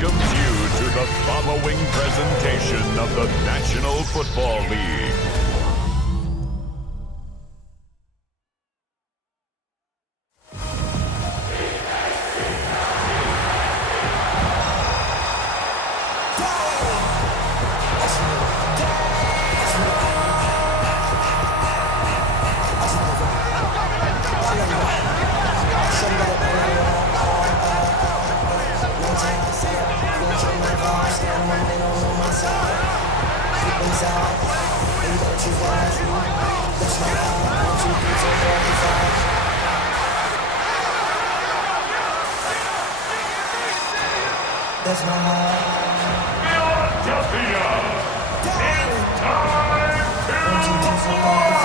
welcomes you to the following presentation of the National Football League. That's my heart. Philadelphia, it's time to play!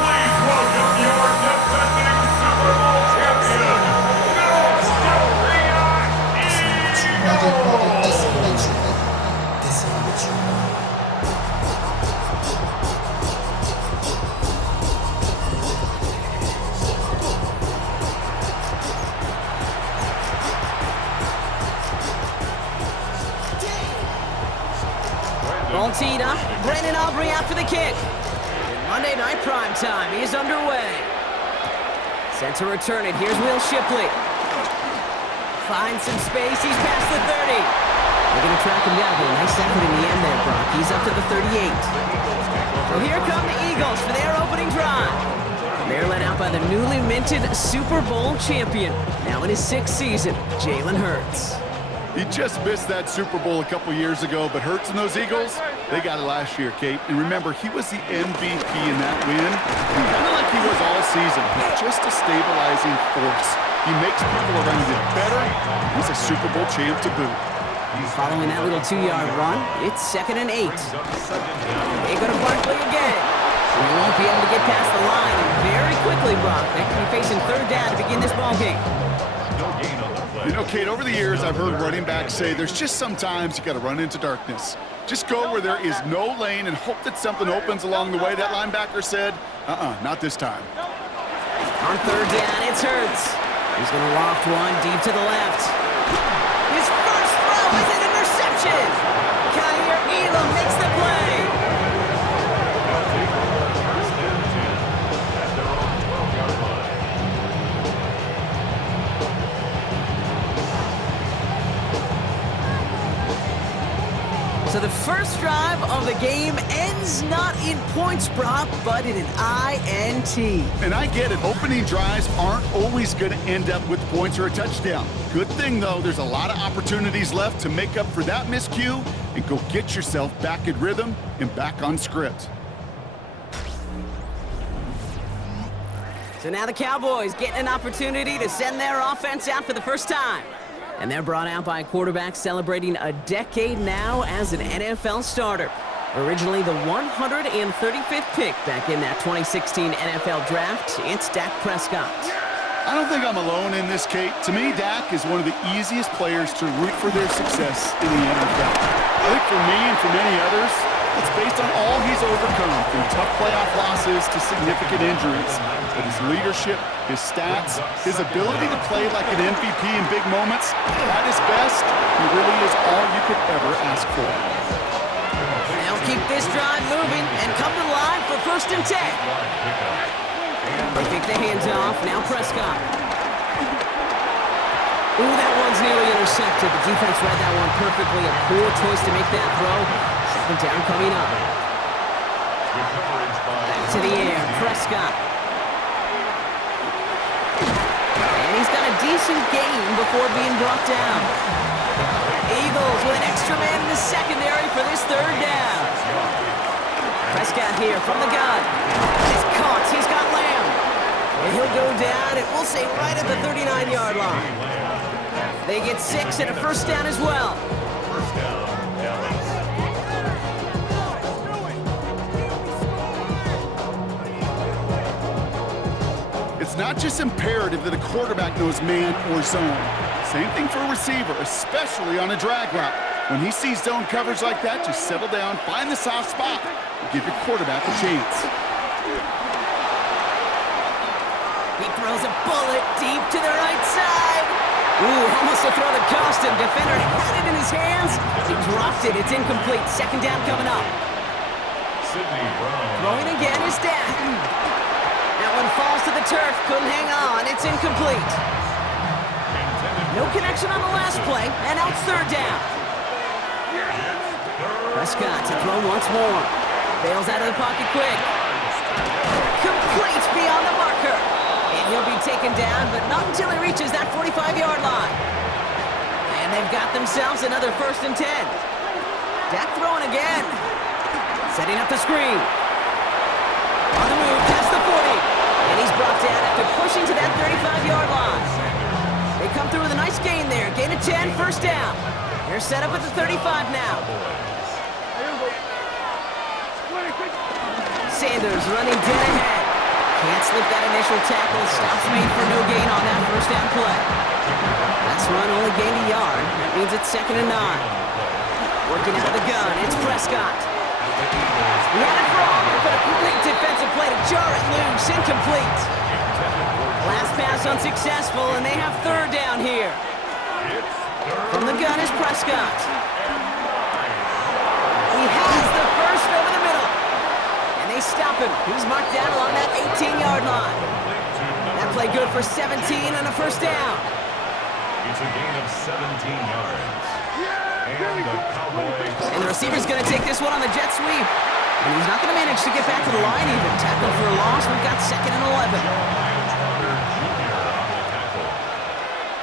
Please welcome your defending Super Bowl champion, Ball teed up. Brandon Aubrey out for the kick. Monday Night Prime Time is underway. Set to return it. Here's Will Shipley. Finds some space. He's past the 30. They're going to track him down. But a nice effort in the end there, Brock. He's up to the 38. So here come the Eagles for their opening drive. They're led out by the newly minted Super Bowl champion, now in his 6th season, Jalen Hurts. He just missed that Super Bowl a couple years ago, but Hurts and those Eagles, they got it last year, Kate. And remember, he was the MVP in that win, kind of like he was all season. He's just a stabilizing force. He makes people around him better. He's a Super Bowl champ to boot. Following that little 2-yard run, it's 2nd and 8. They go to Barkley again. He won't be able to get past the line, and very quickly, Brock, they could be facing 3rd down to begin this ball game. You know, Kate, over the years, I've heard running backs say there's just sometimes you got to run into darkness. Just go where there is no lane and hope that something opens along the way. That linebacker said, not this time. On 3rd down, it's Hurts. He's going to loft one deep to the left. His first throw is an interception. Kaiir Elam makes the play. So the first drive of the game ends not in points, Brock, but in an INT. And I get it. Opening drives aren't always going to end up with points or a touchdown. Good thing, though, there's a lot of opportunities left to make up for that miscue and go get yourself back in rhythm and back on script. So now the Cowboys getting an opportunity to send their offense out for the first time. And they're brought out by a quarterback celebrating a decade now as an NFL starter. Originally the 135th pick back in that 2016 NFL Draft, it's Dak Prescott. I don't think I'm alone in this, Kate. To me, Dak is one of the easiest players to root for their success in the NFL. I think for me and for many others, it's based on all he's overcome, from tough playoff losses to significant injuries. But his leadership, his stats, his ability to play like an MVP in big moments, at his best, he really is all you could ever ask for. They'll keep this drive moving and come to the line for 1st and 10. They take the hands off, now Prescott. Ooh, that one's nearly intercepted. The defense read that one perfectly. A poor choice to make that throw. 2nd down coming up. Back to the air, Prescott. And he's got a decent gain before being brought down. Eagles with an extra man in the secondary for this 3rd down. Prescott here from the gun. He's caught. He's got Lamb. And he'll go down, and we'll say right at the 39-yard line. They get 6 and a 1st down as well. It's not just imperative that a quarterback knows man or zone. Same thing for a receiver, especially on a drag route. When he sees zone coverage like that, just settle down, find the soft spot, and give your quarterback a chance. He throws a bullet deep to the right side. Ooh, almost to throw that cost him. Defender had it in his hands. He dropped it. It's incomplete. Second down coming up. Throwing again is Dak. That one falls to the turf. Couldn't hang on. It's incomplete. No connection on the last play, and now it's third down. Prescott to throw once more. Bails out of the pocket quick. Complete beyond the marker. And he'll be taken down, but not until he reaches that 45-yard line. And they've got themselves another 1st and 10. Dak throwing again. Setting up the screen. On the move, past the 40. And he's brought down after pushing to that 35-yard line. They come through with a nice gain there. Gain of 10, first down. They're set up at the 35 now. Sanders running dead ahead. Can't slip that initial tackle. Stops made for no gain on that first down play. Last run only gained a yard. That means it's 2nd and 9. Working out of the gun, it's Prescott. He had it for all, but a great defensive play to jar it loose. Incomplete. Last pass unsuccessful, and they have third down here. From the gun is Prescott. He has the first over the middle. And they stop him. He's marked down along that 18-yard line. That play good for 17 and a first down. It's a gain of 17 yards. And the receiver's going to take this one on the jet sweep. And he's not going to manage to get back to the line even. Tackle for a loss. We've got 2nd and 11.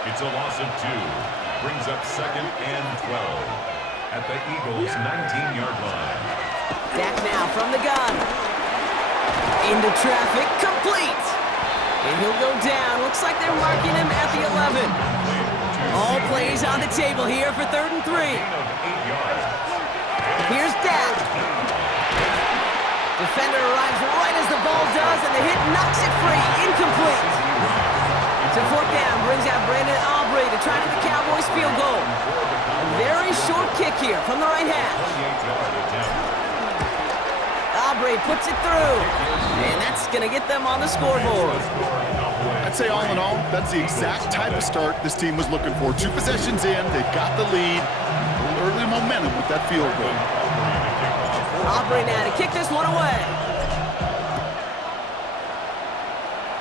It's a loss of 2. Brings up 2nd and 12 at the Eagles' 19-yard line. Dak now from the gun. Into traffic, complete. And he'll go down. Looks like they're marking him at the 11. All plays on the table here for 3rd and 3. Here's Dak. Defender arrives right as the ball does, and the hit knocks it free. Incomplete. So 4th down brings out Brandon Aubrey to try for the Cowboys field goal. A very short kick here from the right hash. Aubrey puts it through, and that's going to get them on the scoreboard. I'd say all in all, that's the exact type of start this team was looking for. 2 possessions in, they've got the lead. Early momentum with that field goal. Aubrey now to kick this one away.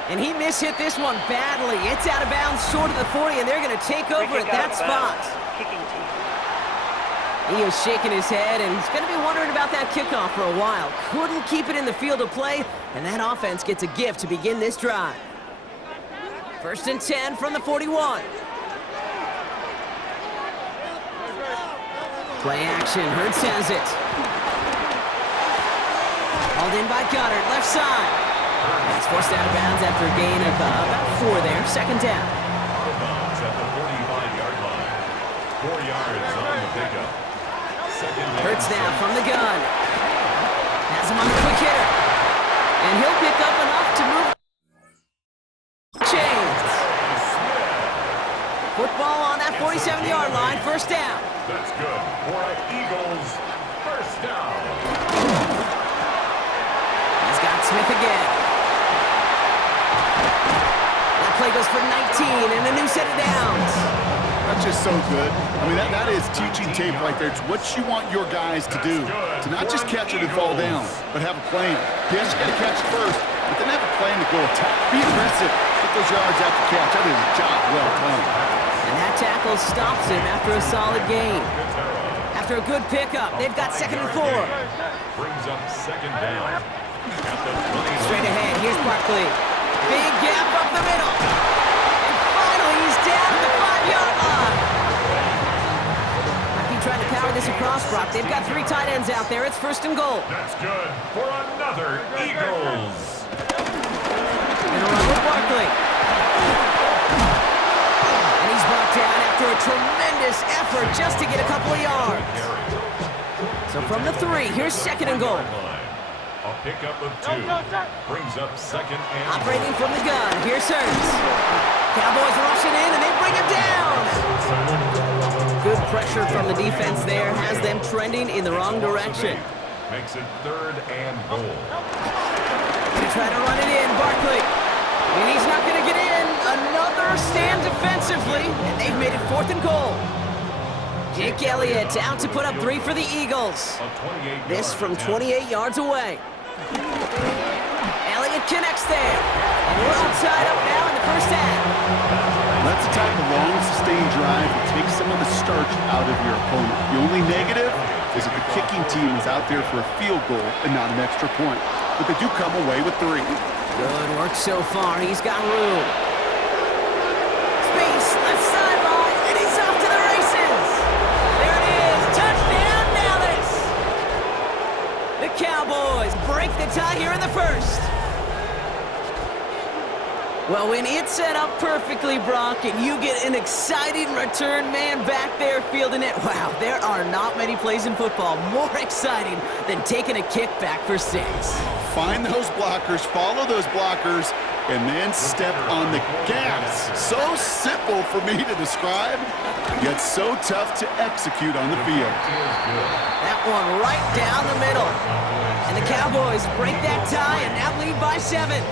And he mishit this one badly. It's out of bounds short of the 40, and they're going to take over at that spot. He is shaking his head, and he's going to be wondering about that kickoff for a while. Couldn't keep it in the field of play, and that offense gets a gift to begin this drive. 1st and 10 from the 41. Play action. Hurts has it. Hauled in by Goddard, left side. It's forced out of bounds after a gain of about 4 there. 2nd down. Out of bounds at the 45-yard line. 4 yards on the pickup. 2nd down. Hurts now from the gun. Has him on the quick hitter. And he'll pick up enough to move chains. Football on that 47-yard line. 1st down. That's good for an Eagles 1st down. He's got Smith again. That play goes for 19 and a new set of downs. That's just so good. I mean, that is teaching tape right there. It's what you want your guys to do. To not just catch it and fall down, but have a plan. Yes, you got to catch it first, but then have a plan to go attack. Be aggressive. Get those yards after catch. That is a job well done. And that tackle stops him after a solid gain. After a good pickup, they've got 2nd and 4. Brings up 2nd down. Straight ahead, here's Barkley. Big gap up the middle. And finally, he's down at the 5-yard line. Might be trying to power this across, Brock. They've got 3 tight ends out there. It's 1st and goal. That's good for another Eagles. And a run with Barkley. And he's brought down after a tremendous effort just to get a couple of yards. So from the 3, here's 2nd and goal. A pickup of 2 brings up 2nd and Operating from the gun, here's Hurts. Cowboys rushing in, and they bring him down. Good pressure from the defense there has them trending in the wrong direction. Makes it 3rd and goal. They try to run it in, Barkley. And he's not going to get in. Another stand defensively, and they've 4th and goal. Jake Elliott out to put up 3 for the Eagles. This from 28 yards away. Elliott connects there. And we're all tied up now in the first half. That's the type of long, sustained drive that takes some of the starch out of your opponent. The only negative is that the kicking team is out there for a field goal and not an extra point. But they do come away with 3. Good work so far. He's got room. Space, left sideline, and he's off to the races. There it is. Touchdown, Dallas. The Cowboys break the tie here in the first. Well, when it's set up perfectly, Brock, and you get an exciting return man back there fielding it, wow, there are not many plays in football more exciting than taking a kick back for 6. Find those blockers, follow those blockers, and then step on the gas. So simple for me to describe, yet so tough to execute on the field. That one right down the middle. And the Cowboys break that tie and now lead by 7.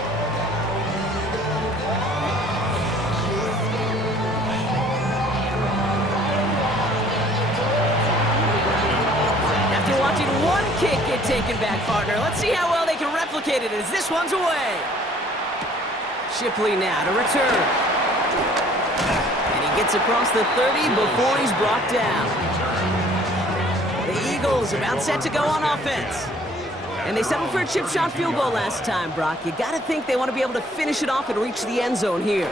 After watching one kick get taken back, partner, let's see how well they can replicate it as this one's away. Shipley now to return. And he gets across the 30 before he's brought down. The Eagles about set to go on offense. And they settled for a chip shot field goal last time, Brock. You got to think they want to be able to finish it off and reach the end zone here.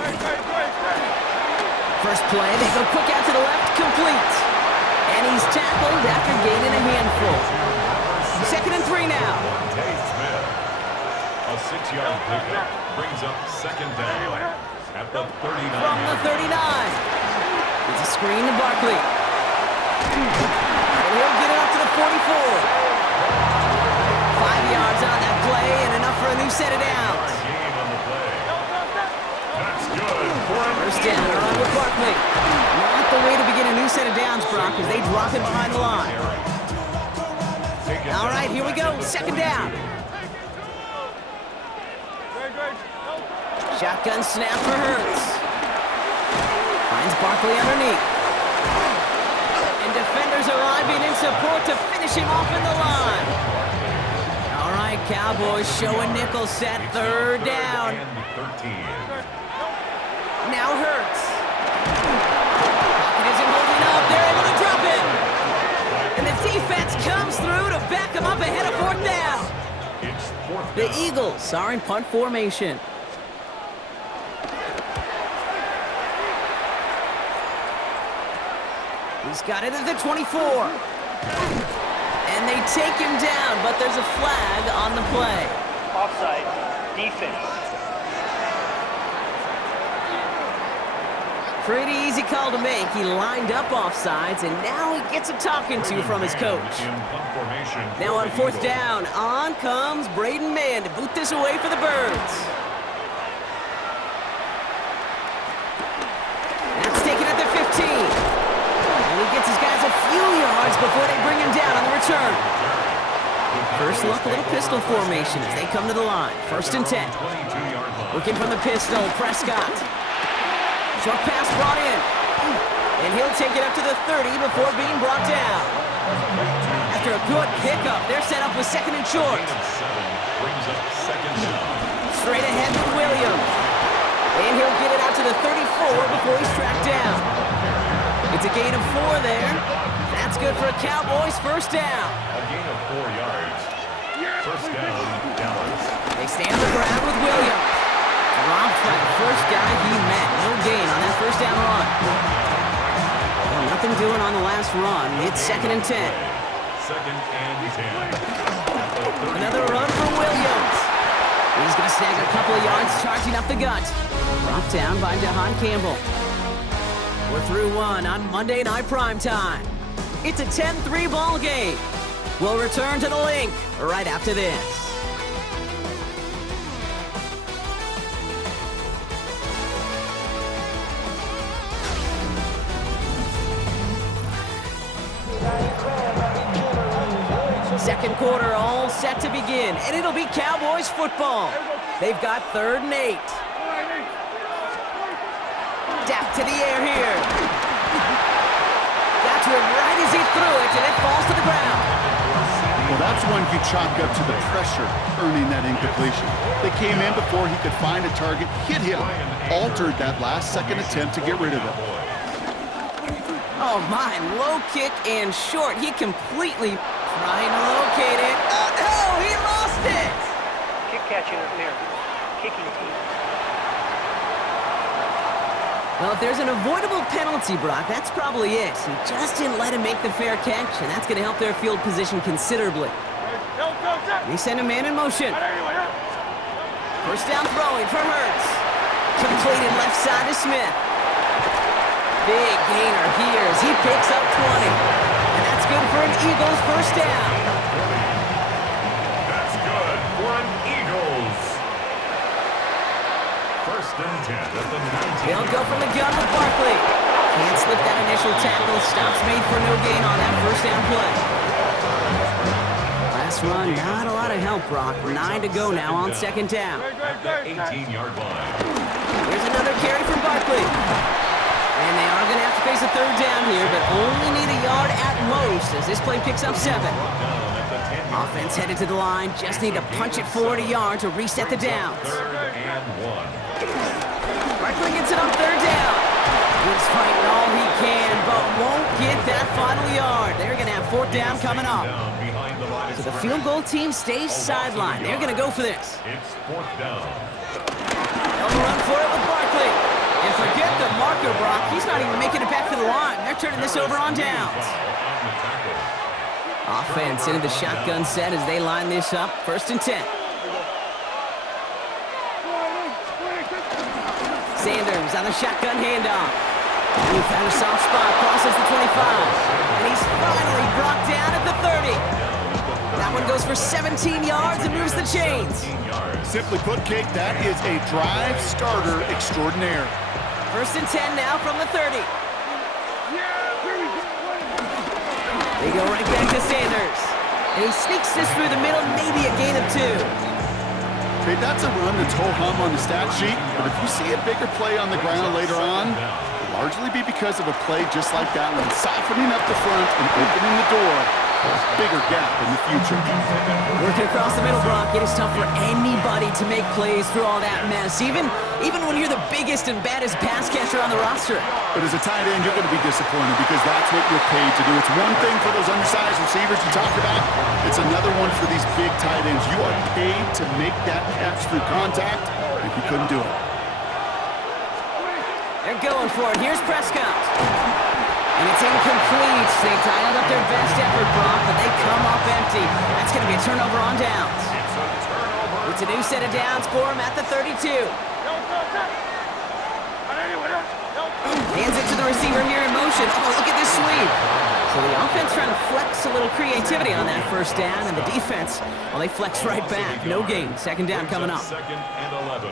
First play, they go quick out to the left, complete. And he's tackled after gaining a handful. 2nd and 3 now. A 6-yard pickup brings up 2nd down at the 39. From the 39. It's a screen to Barkley. And he'll get it up to the 44. 5 yards on that play and enough for a new set of downs. That's good. First down, around with Barkley. Not the way to begin a new set of downs, Brock, as they drop it behind the line. All right, here we go. 2nd down. Shotgun snap for Hurts. Finds Barkley underneath. And defenders arriving in support to finish him off in the line. All right, Cowboys showing nickel set, 3rd down. Now Hurts. Pocket isn't holding up. They're able to drop him. And the defense comes through to back him up ahead of 4th down. The Eagles are in punt formation. He's got it at the 24. And they take him down, but there's a flag on the play. Offside, defense. Pretty easy call to make. He lined up offsides, and now he gets a talking to from his coach. Now on 4th down, on comes Braden Mann to boot this away for the Birds. That's taken at the 15. And he gets his guys a few yards before they bring him down on the return. First look, a little pistol formation as they come to the line. 1st and 10. Looking from the pistol, Prescott. Short pass brought in. And he'll take it up to the 30 before being brought down. After a good pickup, they're set up with 2nd and short. Straight ahead with Williams. And he'll get it out to the 34 before he's tracked down. It's a gain of 4 there. That's good for a Cowboys 1st down. A gain of 4 yards. 1st down, Dallas. They stand the ground with Williams. Dropped by the first guy he met. No gain on that 1st down run. Well, nothing doing on the last run. It's 2nd and 10. 2nd and 10. Another run for Williams. He's going to snag a couple of yards, charging up the gut. Brought down by Jahan Campbell. We're through 1 on Monday Night Primetime. It's a 10-3 ball game. We'll return to the link right after this. Second quarter all set to begin, and it'll be Cowboys football. They've got 3rd and 8. Dak to the air here. him right as he threw it, and it falls to the ground. Well, that's one you chalk up to the pressure earning that incompletion. They came in before he could find a target, hit him, altered that last-second attempt to get rid of it. Oh, my, low kick and short. He completely trying to locate it. Oh, no, he lost it! Kick catch interference. Kicking team. Well, if there's an avoidable penalty, Brock, that's probably it. He just didn't let him make the fair catch, and that's going to help their field position considerably. They send a man in motion. First down throwing for Hurts. Completed left side to Smith. Big gainer here as he picks up 20. And that's good for an Eagles first down. That's good for an Eagles. First and 10 at the 19. He'll go from the gun with Barkley. Can't slip that initial tackle. Stops made for no gain on that first down play. Last run, not a lot of help, Brock. 9 to go now on second down. At the 18-yard line. Here's another carry from Barkley. And they are going to have to face a third down here, but only need a yard at most as this play picks up 7. Offense headed to the line. Just need to punch it forward a yard to reset the downs. Third and 1. Barkley gets it on third down. He's fighting all he can, but won't get that final yard. They're going to have fourth down coming up. So the field goal team stays sidelined. They're going to go for this. It's fourth down. They'll run for it with Barkley. And forget the marker, Brock. He's not even making it back to the line. They're turning this over on downs. Offense into the shotgun set as they line this up. First and 10. Sanders on the shotgun handoff. He found a soft spot, crosses the 25. And he's finally brought down at the 30. That one goes for 17 yards and moves the chains. Simply put, Kate, that is a drive starter extraordinaire. First and 10 now from the 30. They go right back to Sanders. And he sneaks this through the middle, maybe a gain of 2. Okay, that's a run that's ho-hum on the stat sheet, but if you see a bigger play on the ground later on, it'll largely be because of a play just like that one, softening up the front and opening the door for a bigger gap in the future. Working across the middle, Brock, it is tough for anybody to make plays through all that mess, even when you're the biggest and baddest pass catcher on the roster. But as a tight end, you're going to be disappointed because that's what you're paid to do. It's one thing for those undersized receivers you talk about. It's another one for these big tight ends. You are paid to make that catch through contact, and you couldn't do it. They're going for it. Here's Prescott. And it's incomplete. They dialed up their best effort, Brock, but they come up empty. That's going to be a turnover on downs. It's a new set of downs for him at the 32. Hands it to the receiver here in motion. Oh, look at this sweep. So the offense trying to flex a little creativity on that first down, and the defense, well, they flex right back. No gain. Second down coming up. Second and 11.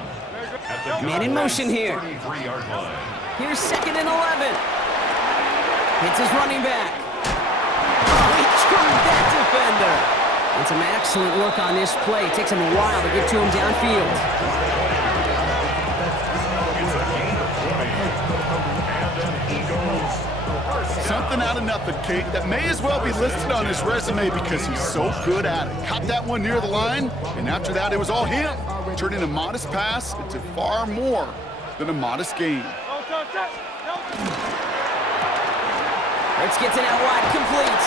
Man in motion here. 33-yard line. Here's second and 11. Hits his running back. Oh, he trumped that defender. And some excellent work on this play. It takes him a while to get to him downfield. It's a gain of 20. And an Eagles first down. Something out of nothing, Kate, that may as well be listed on his resume because he's so good at it. Caught that one near the line, and after that, it was all him, turning a modest pass into far more than a modest gain. Hurts gets it out wide, complete.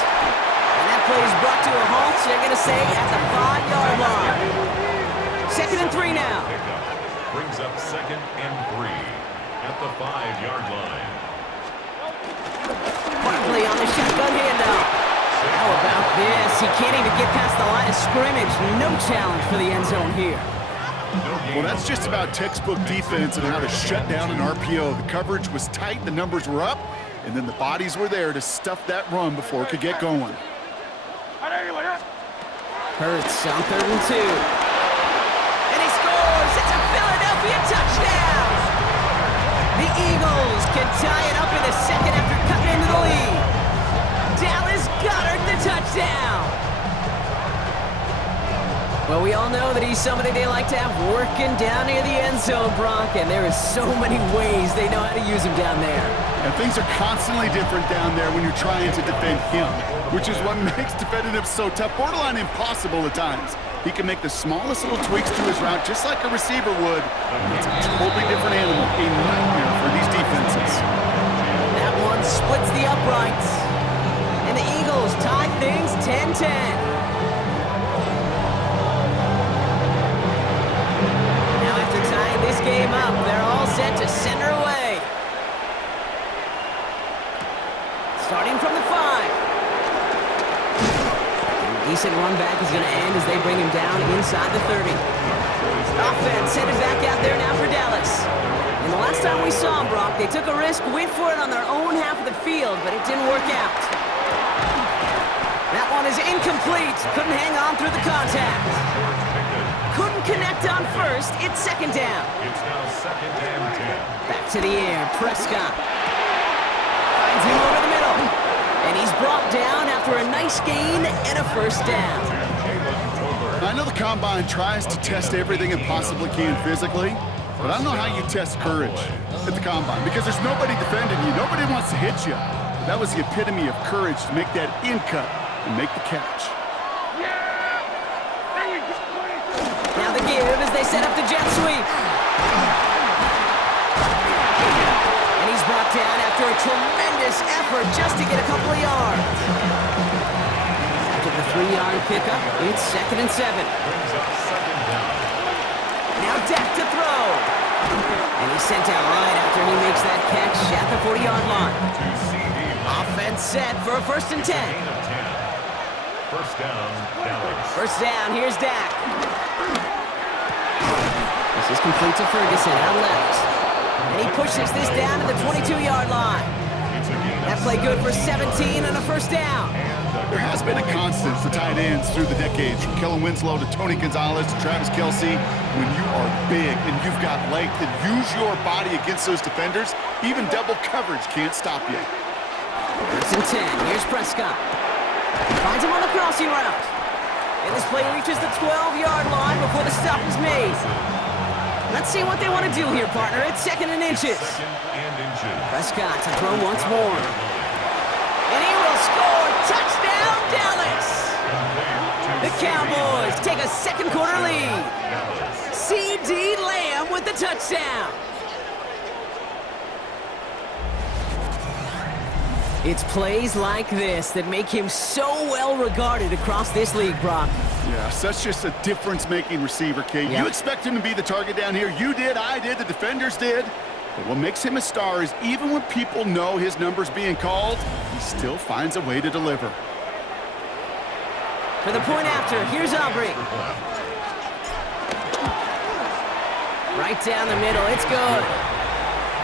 And that play is brought to a halt, so they're going to say at the 5-yard line. Second and 3 now. Brings up second and 3 at the 5-yard line. Barkley on the shotgun handoff. How about this? He can't even get past the line of scrimmage. No challenge for the end zone here. Well, that's just about textbook defense and how to shut down an RPO. The coverage was tight, the numbers were up, and then the bodies were there to stuff that run before it could get going. Hurts on third and 2. And he scores! It's a Philadelphia touchdown! The Eagles can tie it up in the second after cutting into the lead. Dallas Goedert the touchdown! Well, we all know that he's somebody they like to have working down near the end zone, Brock, and there is so many ways they know how to use him down there. And things are constantly different down there when you're trying to defend him, which is what makes defending him so tough, borderline impossible at times. He can make the smallest little tweaks to his route just like a receiver would. It's a totally different animal, a nightmare for these defenses. That one splits the uprights. And the Eagles tie things 10-10. Now after tying this game up, they're all set to center away. Starting from the 5. Decent run back is going to end as they bring him down inside the 30. Offense headed back out there now for Dallas. And the last time we saw him, Brock, they took a risk, went for it on their own half of the field, but it didn't work out. That one is incomplete. Couldn't hang on through the contact. Couldn't connect on first. It's second down. It's now second and 10. Back to the air. Prescott finds him over the middle. And he's brought down after a nice gain and a first down. I know the Combine tries to test everything it possibly can physically, but I don't know how you test courage at the Combine because there's nobody defending you. Nobody wants to hit you. But that was the epitome of courage to make that in cut and make the catch. Now the give as they set up the jet sweep. And he's brought down after a tremendous effort just to get a couple of yards. After the 3-yard pickup, it's second and 7. Now Dak to throw. And he's sent out right after he makes that catch at the 40-yard line. Offense set for a first and 10. First down, Dallas. First down, here's Dak. This is complete to Ferguson, out left. And he pushes this down to the 22-yard line. That play good for 17 and a first down. There has been a constant for tight ends through the decades, from Kellen Winslow to Tony Gonzalez to Travis Kelce. When you are big and you've got length and use your body against those defenders, even double coverage can't stop you. First and 10, here's Prescott. Finds him on the crossing route. And this play reaches the 12-yard line before the stop is made. Let's see what they want to do here, partner. It's second and inches. Prescott to throw once more. And he will score. Touchdown, Dallas! The Cowboys take a second quarter lead. C.D. Lamb with the touchdown. It's plays like this that make him so well regarded across this league, Brock. Yeah, such just a difference-making receiver, Kate. Yep. You expect him to be the target down here. You did, I did, the defenders did. But what makes him a star is even when people know his number's being called, he still finds a way to deliver. For the point after, here's Aubrey. Right down the middle, it's good.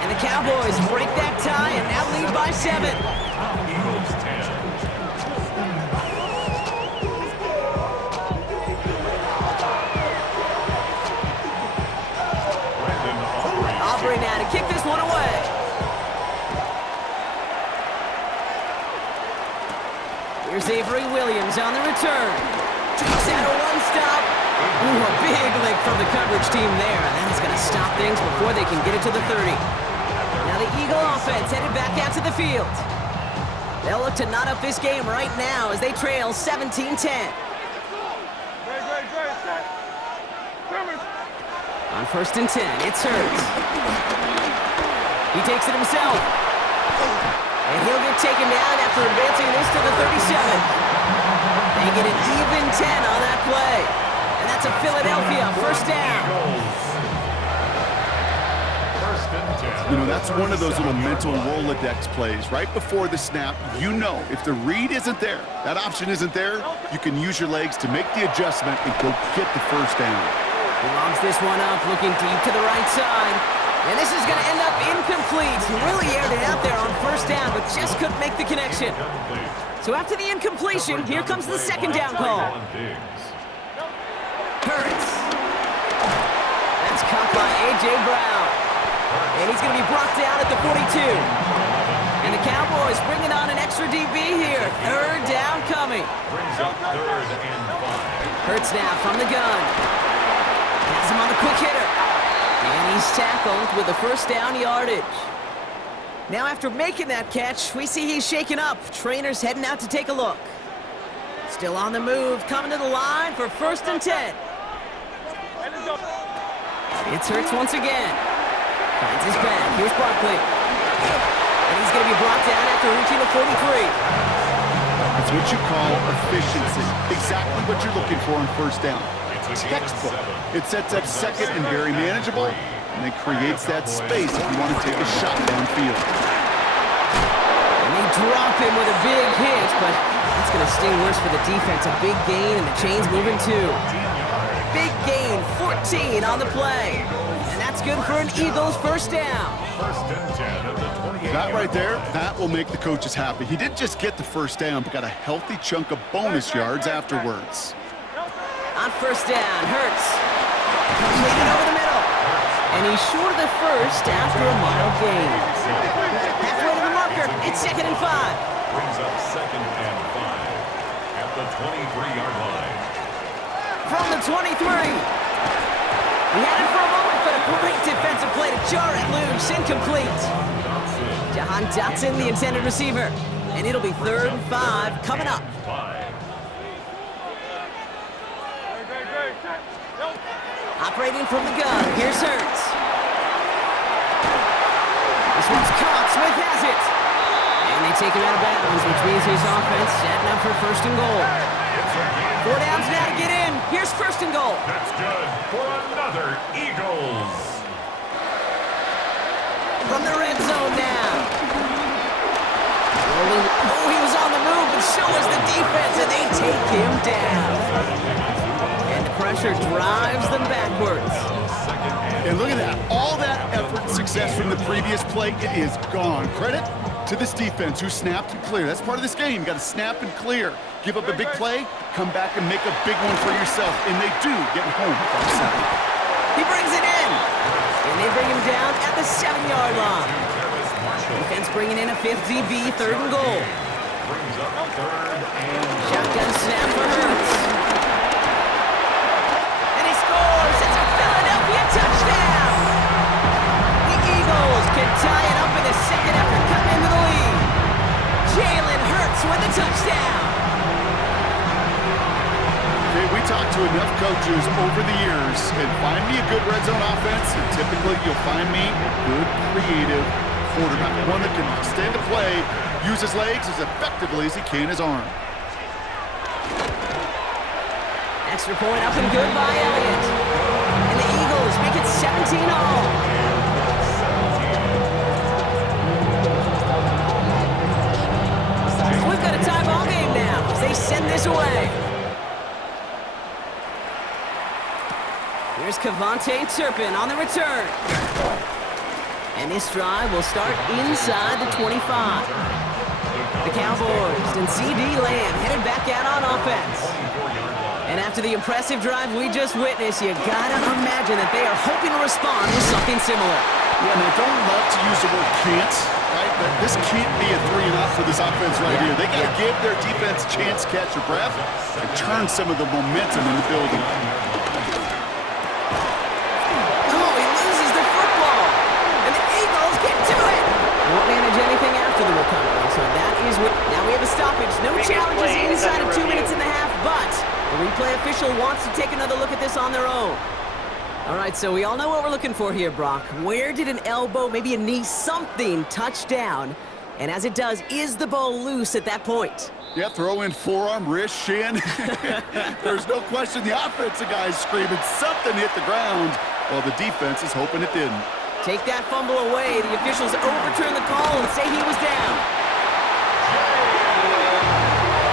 And the Cowboys break that tie and now lead by 7. Eagles 10. Aubrey now to kick this one away. Here's Avery Williams on the return. Takes out a one-stop. Ooh, a big lick from the coverage team there. And that is going to stop things before they can get it to the 30. Now the Eagle offense headed back out to the field. They'll look to knot up this game right now as they trail 17-10. On first and 10, it's Hurts. He takes it himself. And he'll get taken down after advancing this to the 37. They get an even 10 on that play. And that's a Philadelphia first down. You know, that's one of those little mental Rolodex plays. Right before the snap, you know if the read isn't there, that option isn't there, you can use your legs to make the adjustment and go get the first down. He lobs this one up, looking deep to the right side. And this is going to end up incomplete. He really aired it out there on first down, but just couldn't make the connection. So after the incompletion, here comes the second down call. Hurts. That's caught by A.J. Brown. And he's going to be brought down at the 42. And the Cowboys bringing on an extra DB here. Third down coming. Brings up third and 5. Hurts now from the gun. Has him on the quick hitter. And he's tackled with the first down yardage. Now after making that catch, we see he's shaken up. Trainer's heading out to take a look. Still on the move, coming to the line for 1st and 10. It's Hurts once again. Finds his back. Here's Barkley. And he's going to be brought down after reaching the 43. That's what you call efficiency. Exactly what you're looking for on 1st down. Textbook. It sets up 2nd and very manageable, and it creates that space if you want to take a shot downfield. And they drop him with a big hit, but that's going to sting worse for the defense. A big gain, and the chain's moving too. Big gain, 14 on the play. And that's good for an Eagles 1st down. 1st and 10 of the 28. That right there, that will make the coaches happy. He didn't just get the 1st down, but got a healthy chunk of bonus yards afterwards. On 1st down, Hurts. Completed over the middle. And he's short of the 1st after a mild gain. Halfway to the marker, it's 2nd and 5. Brings up 2nd and 5 at the 23-yard line. From the 23. We had it for a moment, but a great defensive play to jar it loose. Incomplete. Jahan Dotson, the intended receiver. And it'll be 3rd and 5 coming up. 5. Operating from the gun, here's Hurts. This one's caught, Smith has it. And they take him out of bounds, which means his offense setting up for 1st and goal. 4 downs now to get in. Here's 1st and goal. That's good for another Eagles. From the red zone now. Oh, he was on the move, but so was the defense, and they take him down. And the pressure drives them backwards. And look at that. All that effort and success from the previous play, it is gone. Credit to this defense who snapped and cleared. That's part of this game. You got to snap and clear. Give up a big play, come back and make a big one for yourself. And they do get home by 7. He brings it in. And they bring him down at the 7-yard line. Defense bringing in a 5th DB, 3rd and goal. Brings up 3rd and Shotgun snap for Hurts. And he scores. It's a Philadelphia touchdown. The Eagles can tie it up in the 2nd after cutting into the lead. Jalen Hurts with the touchdown. Okay, we talked to enough coaches over the years, and find me a good red zone offense, and typically you'll find me a good, creative quarterback. One that can extend the play, use his legs as effectively as he can his arm. Extra point up and good by Elliott. And the Eagles make it 17-all. We've got a tie ball game now as they send this away. Here's Kevontae Turpin on the return. And this drive will start inside the 25. The Cowboys and C.D. Lamb headed back out on offense. And after the impressive drive we just witnessed, you gotta imagine that they are hoping to respond with something similar. Yeah, and I don't love to use the word can't, right? But this can't be a 3-and-out for this offense right here. They got to give their defense a chance to catch their breath and turn some of the momentum in the building. Oh, he loses the football. And the Eagles get to it. Won't manage anything after the recovery. So that is what... Now we have a stoppage. No challenges inside of 2 minutes and a half, but the replay official wants to take another look at this on their own. All right, so we all know what we're looking for here, Brock. Where did an elbow, maybe a knee, something touch down? And as it does, is the ball loose at that point? Yeah, throw in forearm, wrist, shin. There's no question the offensive guy is screaming something hit the ground while the defense is hoping it didn't. Take that fumble away. The officials overturn the call and say he was down.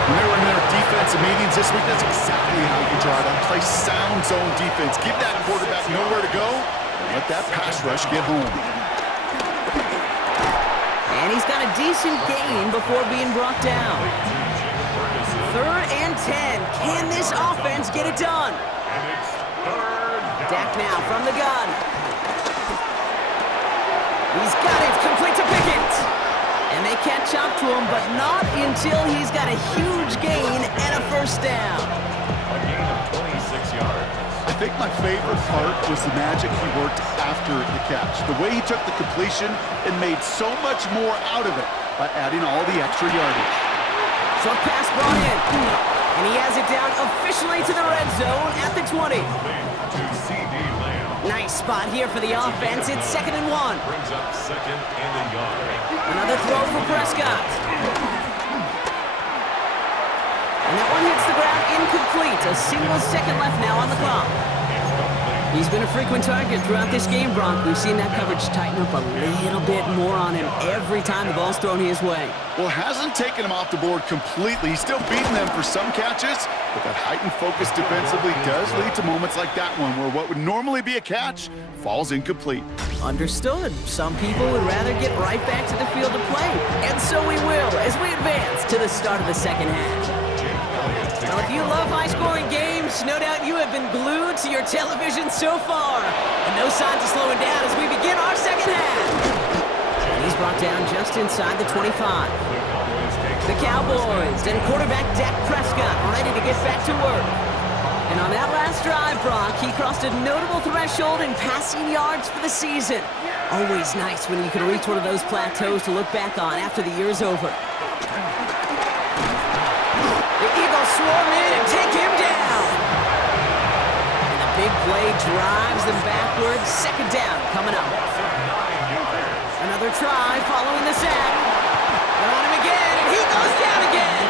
When they were in their defensive meetings this week, that's exactly how you draw it up. Play sound zone defense. Give that quarterback nowhere to go and let that pass rush get home. And he's got a decent gain before being brought down. 3rd and 10. Can this offense get it done? Dak now from the gun. He's got it, complete to Pickett. And they catch up to him, but not until he's got a huge gain and a 1st down. A gain of 28 think my favorite part was the magic he worked after the catch. The way he took the completion and made so much more out of it by adding all the extra yardage. Short pass brought in. And he has it down officially to the red zone at the 20. Nice spot here for the offense. It's 2nd and 1. Brings up 2nd and a yard. Another throw for Prescott. And that one hits the ground incomplete. A single second left now on the clock. He's been a frequent target throughout this game, Bronk. We've seen that coverage tighten up a little bit more on him every time the ball's thrown his way. Well, hasn't taken him off the board completely. He's still beating them for some catches, but that heightened focus defensively does lead to moments like that one where what would normally be a catch falls incomplete. Understood. Some people would rather get right back to the field of play. And so we will as we advance to the start of the second half. Well, if you love high-scoring games, no doubt you have been glued to your television so far. And no signs of slowing down as we begin our second half. And he's brought down just inside the 25. The Cowboys and quarterback Dak Prescott ready to get back to work. And on that last drive, Brock, he crossed a notable threshold in passing yards for the season. Always nice when you can reach one of those plateaus to look back on after the year is over. The Eagles swarm in and take him down. And the big play drives them backwards. 2nd down coming up. Another try following the sack. They're on him again, and he goes down again.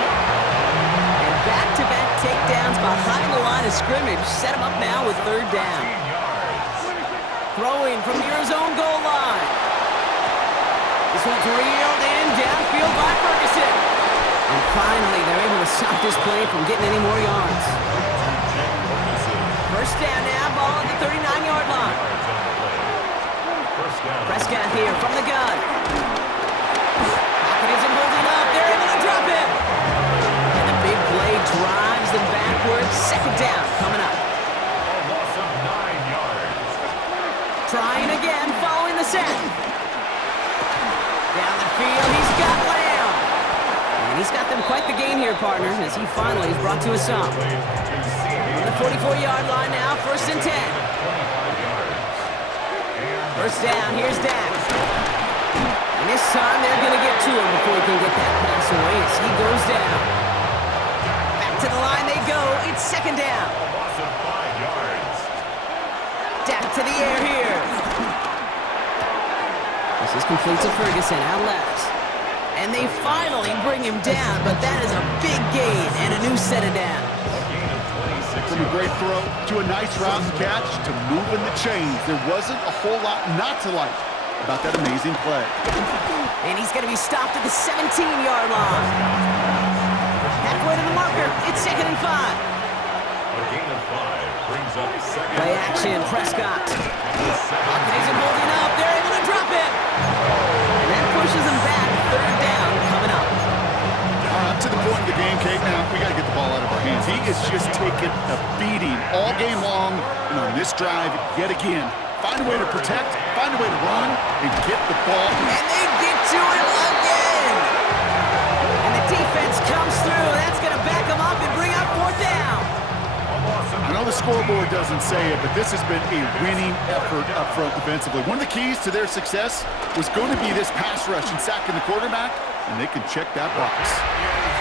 And back-to-back takedowns behind the line of scrimmage set him up now with 3rd down. Throwing from near his own goal line. This one's reeled in downfield by Ferguson. And finally, they're able to stop this play from getting any more yards. 1st down now, ball at the 39-yard line. Prescott here from the gun. Pocket isn't holding up. They're able to drop it. And the big play drives them backwards. 2nd down coming up. A loss of 9 yards. Trying again, following the sack. Down the field, he's got Lamb. And he's got them quite the gain here, partner, as he finally is brought to a stop. On the 44-yard line now, 1st and 10. 1st down, here's Dak. And this time they're going to get to him before he can get that pass away as he goes down. Back to the line they go. It's 2nd down. A loss of 5 yards. Dak to the air here. This is complete to Ferguson out left. And they finally bring him down, but that is a big gain and a new set of downs. From a great throw to a nice route and catch to moving the chains. There wasn't a whole lot not to like about that amazing play. And he's going to be stopped at the 17-yard line. Halfway to the marker, it's 2nd and 5. A gain of 5 brings up 2nd. Play action, Prescott. Pocket isn't holding up. They're able to drop it. And that pushes them back. 3rd down coming up. Up to the point of the game, Kate. Now, we got to get the ball out of our hands. He is just taking a beating all game long. And on this drive, yet again, find a way to protect, find a way to run, and get the ball. And they get to him again. And the defense comes through. That's going to back them up and bring up 4th down. I know the scoreboard doesn't say it, but this has been a winning effort up front defensively. One of the keys to their success was going to be this pass rush and sacking the quarterback, and they can check that box.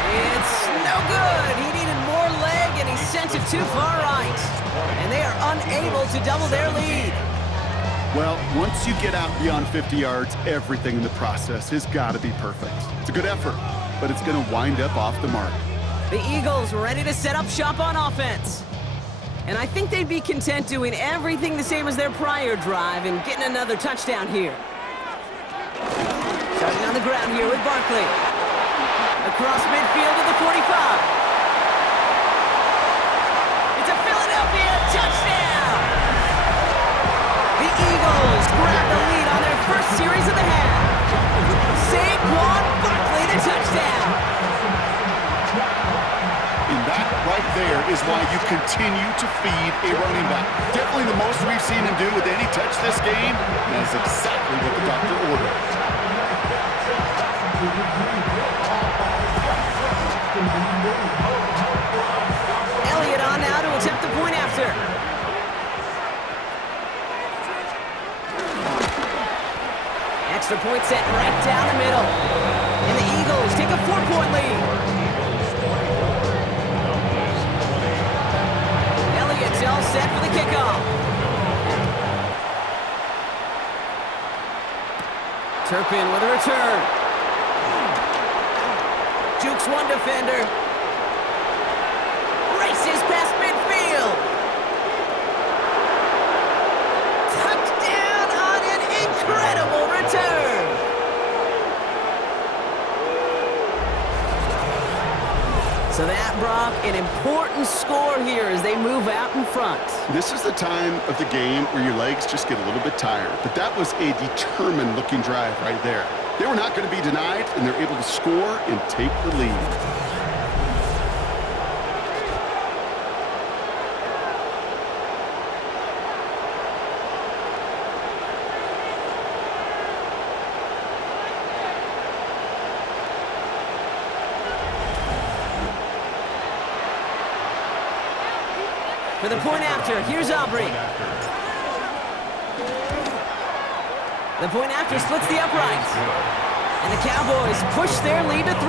It's no good. He needed more leg, and he sent it too far right. And they are unable to double their lead. Well, once you get out beyond 50 yards, everything in the process has got to be perfect. It's a good effort, but it's going to wind up off the mark. The Eagles ready to set up shop on offense. And I think they'd be content doing everything the same as their prior drive and getting another touchdown here. Starting on the ground here with Barkley. Across midfield to the 45. It's a Philadelphia touchdown! The Eagles grab the lead on their first series of the half. Saquon Barkley, the touchdown! And that right there is why you continue to feed a running back. Definitely the most we've seen him do with any touch this game. And that's exactly what the doctor ordered. Elliott on now to attempt the point after. Extra point set right down the middle. And the Eagles take a 4-point lead. Elliott's all set for the kickoff. Turpin with a return. Jukes one defender. Races past midfield. Touchdown on an incredible return. So that, Brock, an important score here as they move out in front. This is the time of the game where your legs just get a little bit tired. But that was a determined-looking drive right there. They were not going to be denied, and they're able to score and take the lead. For the point after, here's Aubrey. The point after splits the uprights. And the Cowboys push their lead to 3.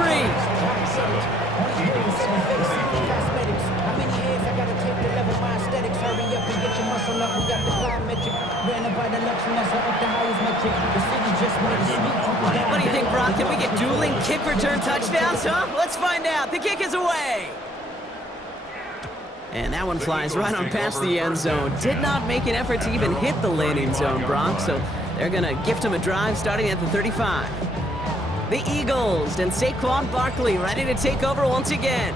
What do you think, Brock? Can we get dueling kick return touchdowns, huh? Let's find out. The kick is away. And that one flies right on past the end zone. Did not make an effort to even hit the landing zone, Brock, so they're going to gift him a drive starting at the 35. The Eagles and Saquon Barkley ready to take over once again.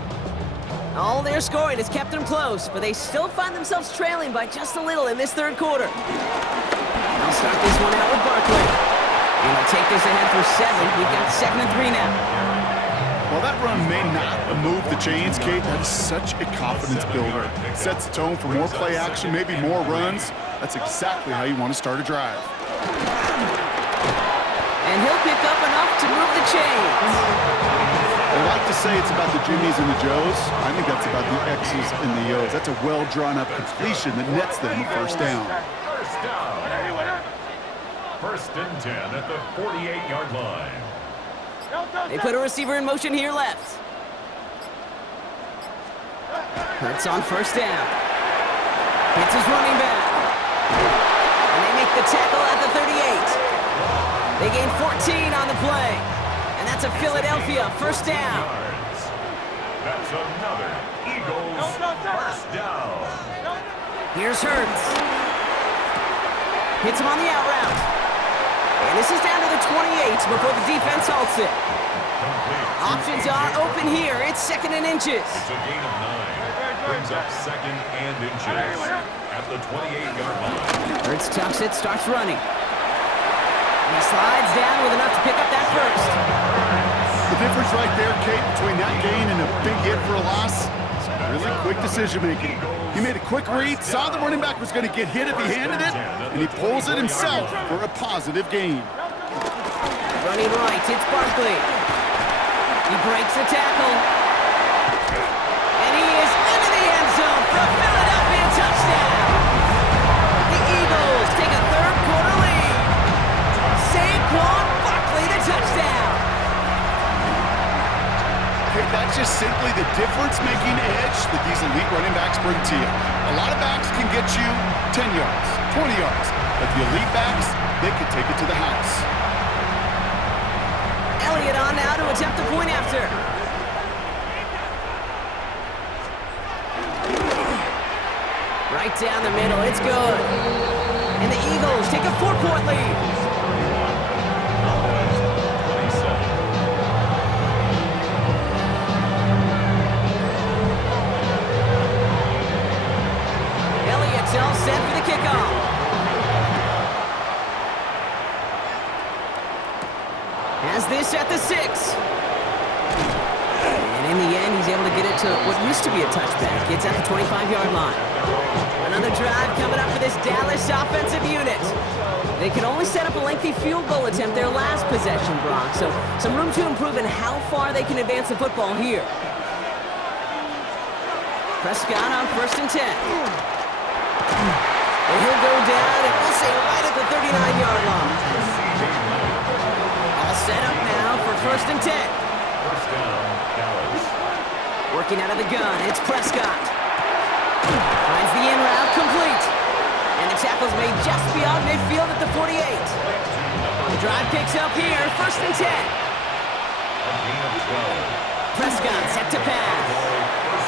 All their scoring has kept them close, but they still find themselves trailing by just a little in this third quarter. I'll start this one out with Barkley. And he'll take this ahead for 7. We've got 2nd and 3 now. While that run may not move the chains, Kate, that is such a confidence builder. It sets the tone for more play action, maybe more runs. That's exactly how you want to start a drive. And he'll pick up enough to move the chains. They like to say it's about the Jimmies and the Joes. I think that's about the X's and the O's. That's a well-drawn-up completion that nets them a first down. First and 10 at the 48-yard line. They put a receiver in motion here left. Hurts on first down. Hits his running back. And they make the tackle at the 38. They gain 14 on the play. And that's a Philadelphia first down. That's another Eagles first down. Here's Hurts. Hits him on the out route. And this is down to the 28 before the defense halts it. Options are open here. It's 2nd and inches. It's a gain of 9. Brings up 2nd and inches at the 28-yard line. Hurts tucks it, starts running. And he slides down with enough to pick up that first. The difference right there, Kate, between that gain and a big hit for a loss, really quick decision-making. He made a quick read, saw the running back was going to get hit if he handed it, and he pulls it himself for a positive gain. Running right, it's Barkley. He breaks the tackle. And he is into the end zone for a Philadelphia touchdown. The Eagles take a third quarter lead. Saquon Barkley, the touchdown. Hey, that's just simply the difference-making edge that these elite running backs bring to you. A lot of backs can get you 10 yards, 20 yards, but the elite backs, they can take it to the house. Elliott on now to attempt the point after. Right down the middle, it's good. And the Eagles take a 4-point lead. All set for the kickoff. Has this at the 6. And in the end, he's able to get it to what used to be a touchback. It's at the 25-yard line. Another drive coming up for this Dallas offensive unit. They could only set up a lengthy field goal attempt their last possession, Brock. So some room to improve in how far they can advance the football here. Prescott on 1st and 10. And he'll go down, and we'll say right at the 39-yard line. and 10. First down, Dallas. Working out of the gun, it's Prescott. Finds the in route, complete. And the tackle's made just beyond midfield at the 48. The drive picks up here, first and 10. A gain of 12. Prescott set to pass.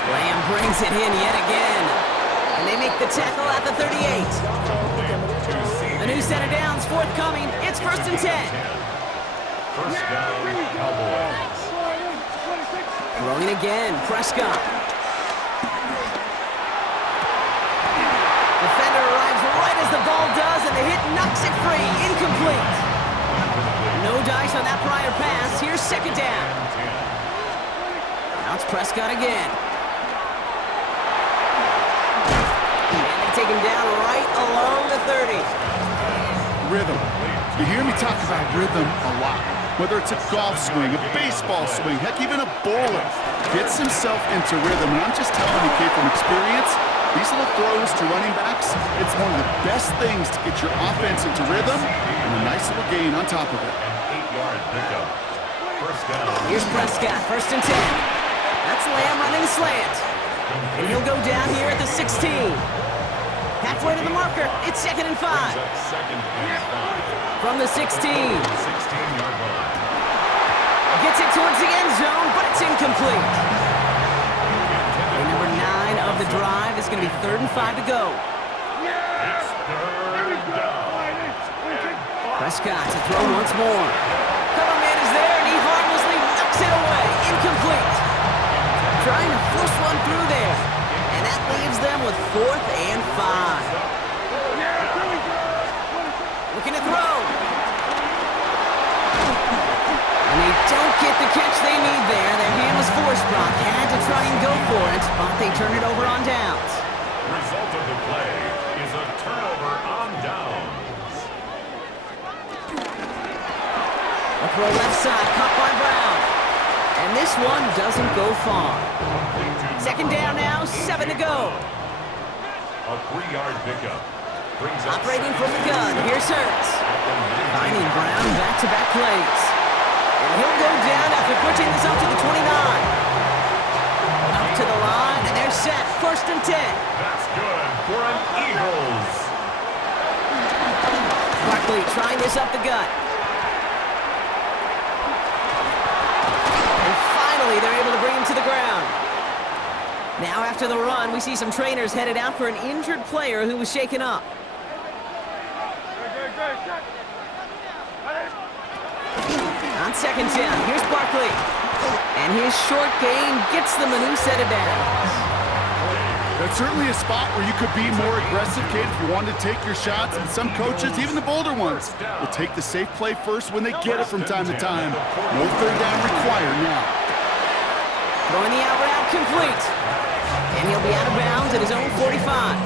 Lamb brings it in yet again. And they make the tackle at the 38. A new set of downs forthcoming. It's first and 10. First down, Cowboys. Throwing again, Prescott. Defender arrives right as the ball does, and the hit knocks it free. Incomplete. No dice on that prior pass. Here's second down. Now it's Prescott again. And they take him down right along the 30. Rhythm. You hear me talk about rhythm a lot. Whether it's a golf swing, a baseball swing, heck, even a bowler gets himself into rhythm. And I'm just telling you, kid, from experience, these little throws to running backs, it's one of the best things to get your offense into rhythm and a nice little gain on top of it. An 8-yard pickup. First down. Here's Prescott, first and 10. That's Lamb running slant. And he'll go down here at the 16. Halfway to the marker, it's second and 5. Brings up second and 5. From the 16. 16-yard line. Gets it towards the end zone, but it's incomplete. And number 9 of the drive is going to be 3rd and 5 to go. It's third down. Prescott to throw once more. Cover man is there, and he harmlessly knocks it away. Incomplete. Trying to force one through there. And that leaves them with 4th and 5. Looking to throw. And they don't get the catch they need there. Their hand was forced, Brock. Had to try and go for it, but they turn it over on downs. Result of the play is a turnover on downs. A throw left side, caught by Brown. And this one doesn't go far. Second down now, 7 to go. A 3-yard pickup. Brings up Operating from the gun, here's Hurts. Finding Brown back-to-back plays. And he'll go down after pushing this up to the 29. Up to the line, and they're set. First and 10. That's good for an Eagles. Barkley trying this up the gut. And finally, they're able to bring him to the ground. Now after the run, we see some trainers headed out for an injured player who was shaken up. On second down, here's Barkley. And his short gain gets them a new set of downs. That's certainly a spot where you could be more aggressive, kid, if you wanted to take your shots. And some coaches, even the bolder ones, will take the safe play first when they get it from time to time. No third down required now. Throwing the out route complete. And he'll be out of bounds at his own 45.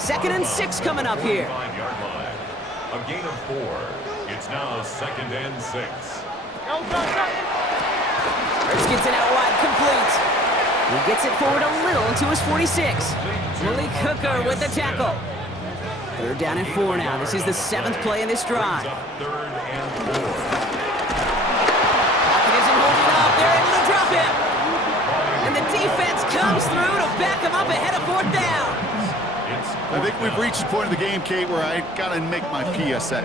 Second and 6 coming up here. 5-yard line. A gain of 4. It's now second and 6. Hurts gets it out wide, complete. He gets it forward a little to his 46. Malik Hooker with the tackle. Third down and 4 now. This is the 7th play in this drive. Brings up third and 4. Pocket isn't holding up. They're able to drop him. And the defense comes through to back him up ahead of 4th down. I think we've reached the point of the game, Kate, where I got to make my PSA.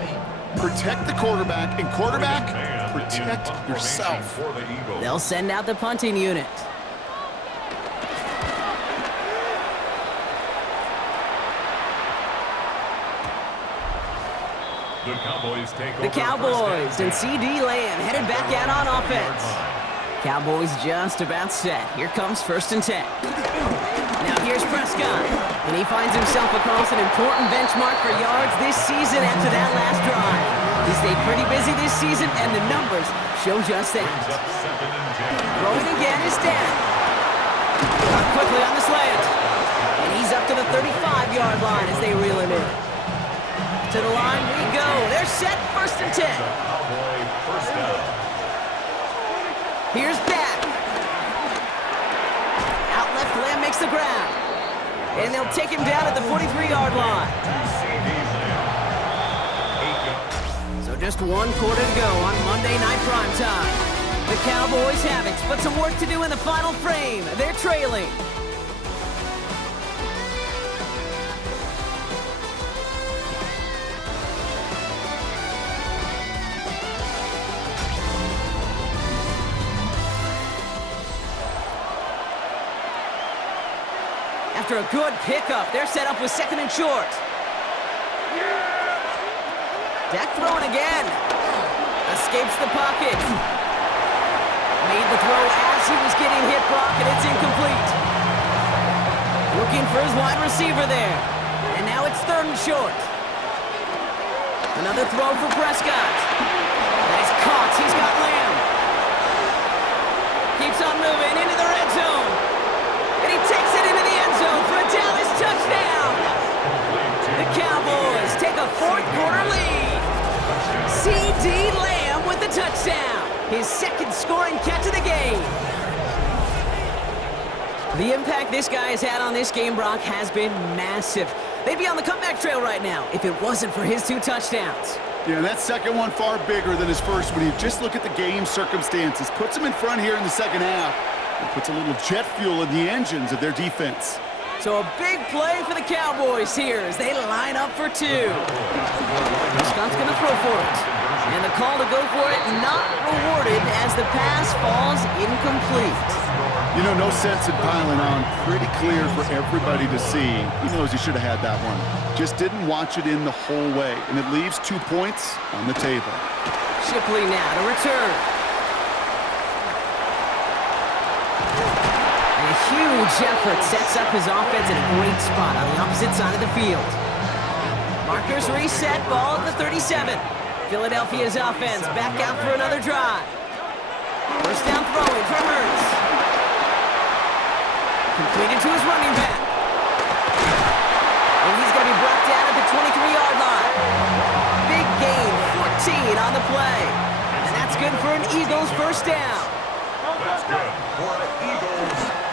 Protect the quarterback, and quarterback, protect yourself. They'll send out the punting unit. The Cowboys and C.D. Lamb headed back out on offense. Cowboys just about set. Here comes first and 10. Now here's Prescott. And he finds himself across an important benchmark for yards this season after that last drive. He stayed pretty busy this season, and the numbers show just that. Throwing again is down. Caught quickly on the slant. And he's up to the 35-yard line as they reel him in. To the line we go. They're set, first and 10. Here's Dak. Out left, Lamb makes the grab. And they'll take him down at the 43-yard line. So So just one quarter to go on Monday Night Primetime. The Cowboys have it, but some work to do in the final frame. They're trailing. After a good pickup, they're set up with second and short. Dak throwing again. Escapes the pocket. Made the throw as he was getting hit, Brock, and it's incomplete. Looking for his wide receiver there. And now it's third and short. Another throw for Prescott. That is caught. He's got Lamb. Keeps on moving into the red zone. And he takes it into the end zone for a Dallas touchdown. The Cowboys take a fourth quarter lead. C.D. Lamb with the touchdown. His second scoring catch of the game. The impact this guy has had on this game, Brock, has been massive. They'd be on the comeback trail right now if it wasn't for his 2 touchdowns. Yeah, that second one far bigger than his first when you just look at the game circumstances. Puts him in front here in the second half. And puts a little jet fuel in the engines of their defense. So a big play for the Cowboys here as they line up for 2. Prescott's going to throw for it. And the call to go for it not rewarded as the pass falls incomplete. You know, no sense in piling on. Pretty clear for everybody to see. He knows he should have had that one. Just didn't watch it in the whole way. And it leaves 2 points on the table. Shipley now to return. Huge effort sets up his offense in a great spot on the opposite side of the field. Markers reset, ball at the 37. Philadelphia's offense back out for another drive. First down throwing for Hurts. Completed to his running back. And he's going to be brought down at the 23-yard line. Big gain, 14 on the play. And that's good for an Eagles first down. That's good for an Eagles.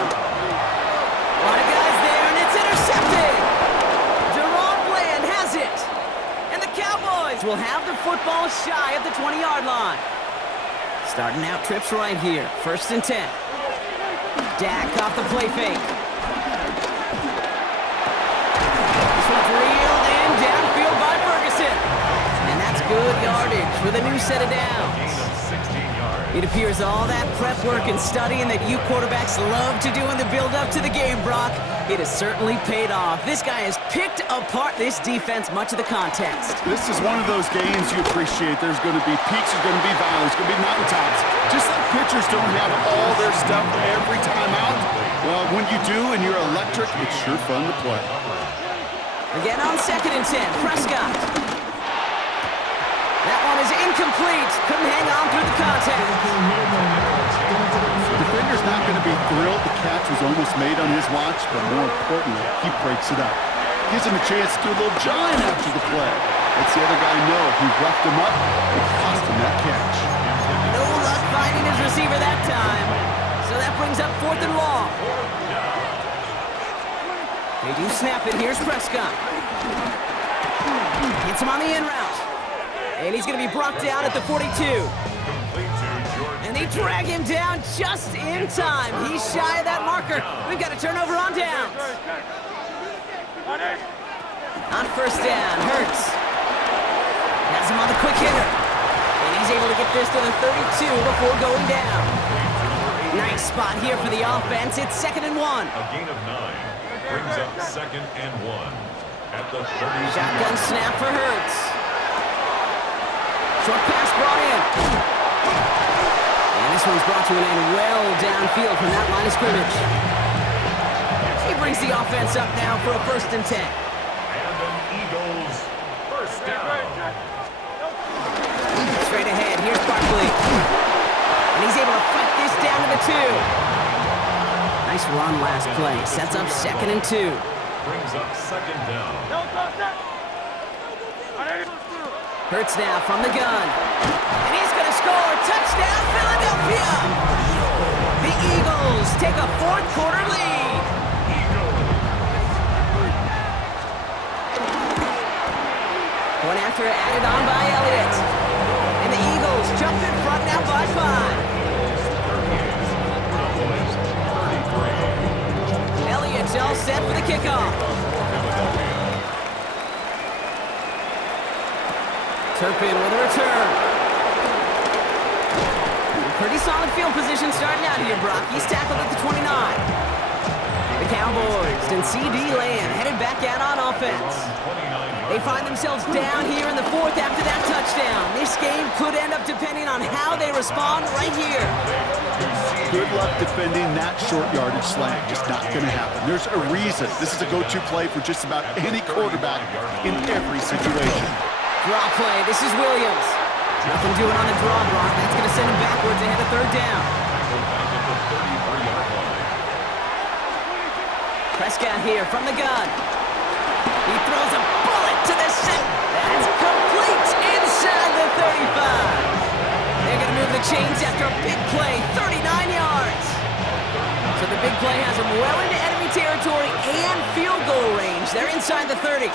A lot of guys there, and it's intercepted. Jerome Bland has it. And the Cowboys will have the football shy of the 20-yard line. Starting out trips right here. First and 10. Dak off the play fake. This one's reeled in downfield by Ferguson. And that's good yardage with a new set of downs. It appears all that prep work and studying that you quarterbacks love to do in the build-up to the game, Brock, it has certainly paid off. This guy has picked apart this defense much of the contest. This is one of those games you appreciate. There's going to be peaks, there's going to be valleys, there's going to be mountaintops. Just like pitchers don't have all their stuff every time out, well, when you do and you're electric, it's sure fun to play. Again on second and 10, Prescott. That one is incomplete. Couldn't hang on through the contact. The defender's not going to be thrilled the catch was almost made on his watch, but more importantly, he breaks it up. Gives him a chance to do a little giant after the play. Lets the other guy know he roughed him up and cost him that catch. No luck finding his receiver that time. So that brings up fourth and long. They do snap it. Here's Prescott. Hits him on the in route. And he's going to be brought down at the 42. And they drag him down just in time. He's shy of that marker. We've got a turnover on downs. On first down, Hurts. Has him on the quick hitter. And he's able to get this to the 32 before going down. Nice spot here for the offense. It's second and 1. A gain of 9 brings up second and 1 at the 30. Shotgun snap for Hurts. Short pass brought in. And this one's brought to an end well downfield from that line of scrimmage. He brings the offense up now for a first and 10. And an Eagles first down. Straight ahead, here's Barkley. And he's able to fight this down to the 2. Nice run last play. Sets up second and 2. Brings up second down. Hurts now from the gun. And he's going to score. Touchdown, Philadelphia! The Eagles take a fourth quarter lead. Point after added on by Elliott. And the Eagles jump in front now by 5. Elliott's all set for the kickoff. Turpin with a return. Pretty solid field position starting out here, Brock. He's tackled at the 29. The Cowboys and C.D. Lamb headed back out on offense. They find themselves down here in the 4th after that touchdown. This game could end up depending on how they respond right here. Good luck defending that short yardage slant. Just not going to happen. There's a reason. This is a go-to play for just about any quarterback in every situation. Draw play. This is Williams. Nothing doing on the draw block. That's going to send him backwards ahead of 3rd down. Prescott here from the gun. He throws a bullet to the center. That's complete inside the 35. They're going to move the chains after a big play, 39 yards. So the big play has them well into enemy territory and field goal range. They're inside the 30.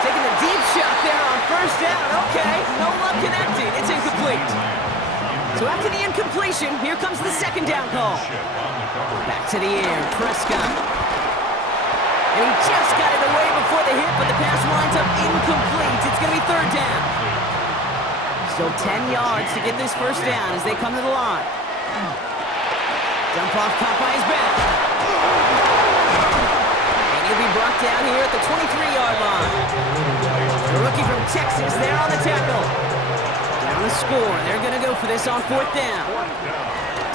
Taking the deep shot there on 1st down. Okay, no luck connecting. It's incomplete. So after the incompletion, here comes the 2nd down call. Back to the air, Prescott. And he just got it away before the hit, but the pass winds up incomplete. It's going to be 3rd down. Still 10 yards to get this 1st down as they come to the line. Dump off caught by his back. And he'll be brought down here at the 23-yard line. The rookie from Texas there on the tackle. Down the score. They're going to go for this on 4th down.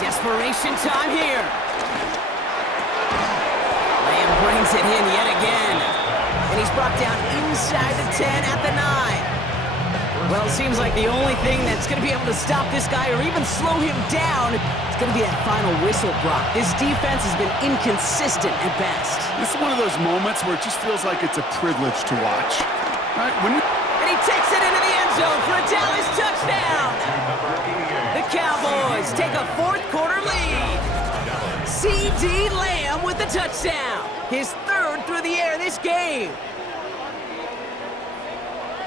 Desperation time here. Lamb brings it in yet again. And he's brought down inside the 10 at the 9. Well, it seems like the only thing that's going to be able to stop this guy or even slow him down is going to be that final whistle, Brock. This defense has been inconsistent at best. This is one of those moments where it just feels like it's a privilege to watch. Right? And he takes it into the end zone for a Dallas touchdown. The Cowboys take a 4th quarter lead. C.D. Lamb with the touchdown. His 3rd through the air this game.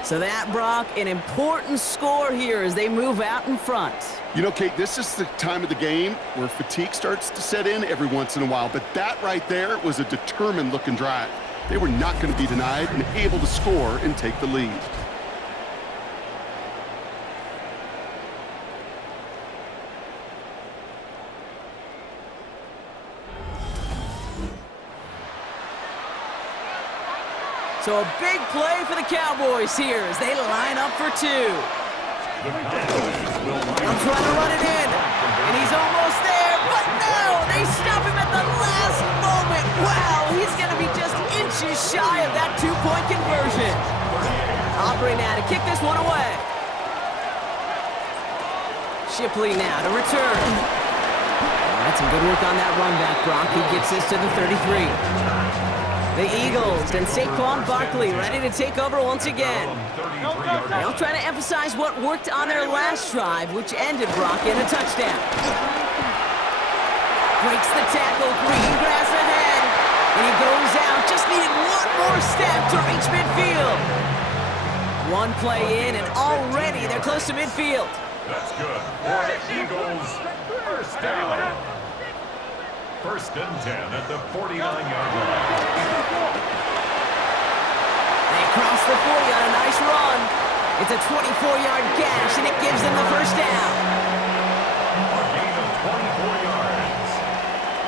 So that, Brock, an important score here as they move out in front. You know, Kate, this is the time of the game where fatigue starts to set in every once in a while. But that right there was a determined-looking drive. They were not going to be denied and able to score and take the lead. So a big play for the Cowboys here as they line up for 2. They'll try to run it in, and he's almost there, but no! They stop him at the last moment. Wow, he's going to be just inches shy of that 2-point conversion. Aubrey now to kick this one away. Shipley now to return. That's some good work on that run back, Brock. He gets this to the 33. The Eagles and Saquon Barkley ready to take over once again. They'll try to emphasize what worked on their last drive, which ended, Brock, in a touchdown. Breaks the tackle, green grass ahead, and he goes out. Just needed one more step to reach midfield. One play in, and already they're close to midfield. That's good. For the Eagles, 1st down. 1st and 10 at the 49-yard line. They cross the 40 on a nice run. It's a 24-yard gash, and it gives them the 1st down. A gain of 24 yards.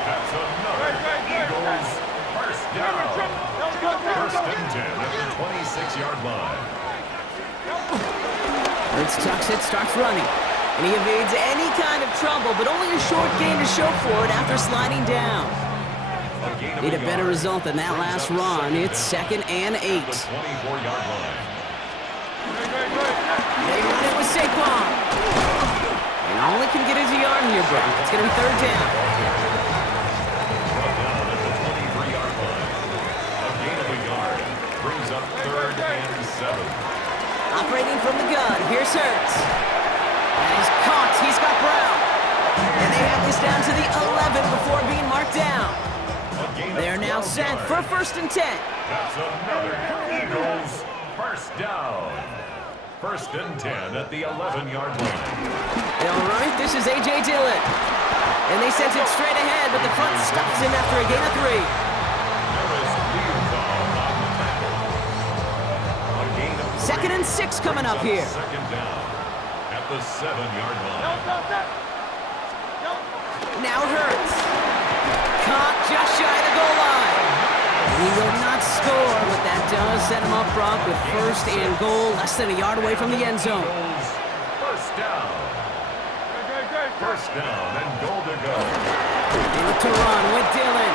That's another Eagles 1st down. 1st and 10 at the 26-yard line. Hurts tucks it, starts running. And he evades any kind of trouble, but only a short gain to show for it after sliding down. Need a better result than that last run. It's 2nd and 8. 24-yard line. They run it with Saquon. And all he can get is a yard here, Brock. It's going to be 3rd down. Brought down at the 23-yard line. A gain of a yard brings up 3rd and 7. Operating from the gun, here's Hurts. And he's caught. He's got Brown. And they have this down to the 11 before being marked down. A gain They're now set for 1st and 10. That's another Eagles first down. 1st and 10 at the 11-yard line. All right, this is A.J. Dillon. And they sent it straight ahead, but the front stops him after a gain of 3. There is lead foul on the tackle. A gain of 3. 2nd and 6 coming up here. 2nd down at the 7-yard line. Now Hurts. Caught just shy of the goal line. He will not score, but that does set him up, Brock, with 1st and goal, less than a yard away from the end zone. First down. 1st down and goal to go. They look to run with Dillon.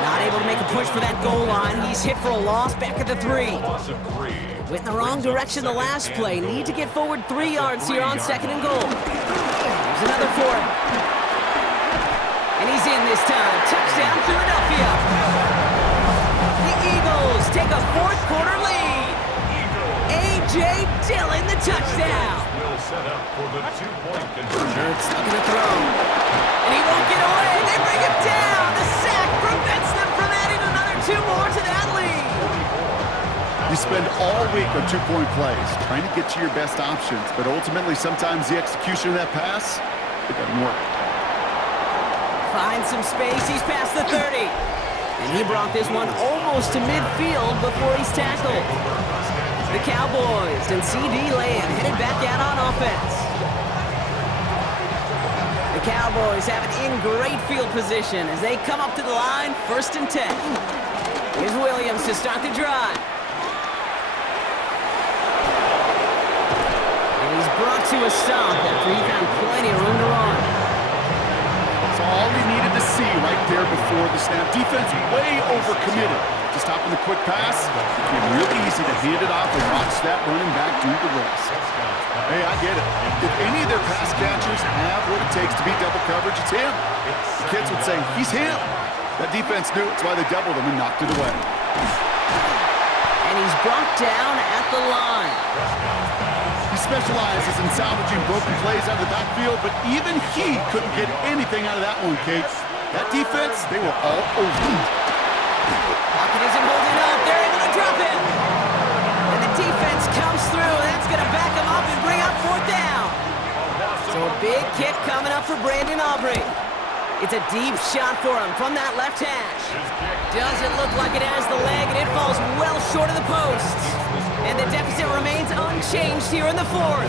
Not able to make a push for that goal line. He's hit for a loss back at the 3. Loss of 3. Went in the wrong direction the last play. Need to get forward 3 yards here on 2nd and goal. There's another for him. And he's in this time. Touchdown, Philadelphia. The Eagles take a 4th quarter lead. A.J. Dillon, the touchdown. Will set up for the 2-point conversion. Hurts looking to throw. And he won't get away. They bring him down. The sack prevents them from adding another 2 more to that lead. You spend all week on 2-point plays, trying to get to your best options, but ultimately sometimes the execution of that pass, it doesn't work. Finds some space. He's past the 30. And he brought this one almost to midfield before he's tackled. The Cowboys and C.D. Lamb headed back out on offense. The Cowboys have it in great field position as they come up to the line, 1st and 10. Here's Williams to start the drive. And he's brought to a stop after he found plenty of room to run. That's all we needed to see right there before the snap. Defense way overcommitted to stopping the quick pass. It became really easy to hand it off and watch that running back do the rest. Hey, I get it. If any of their pass catchers have what it takes to beat double coverage, it's him. The kids would say, he's him. That defense knew it, that's why they doubled him and knocked it away. And he's brought down at the line. He specializes in salvaging broken plays out of the backfield, but even he couldn't get anything out of that one, Kate. That defense, they were all over him. Pocket isn't holding up. They're able to drop him. And the defense comes through. That's going to back him up and bring up 4th down. So a big kick coming up for Brandon Aubrey. It's a deep shot for him from that left hash. Doesn't look like it has the leg, and it falls well short of the post. And the deficit remains unchanged here in the 4th.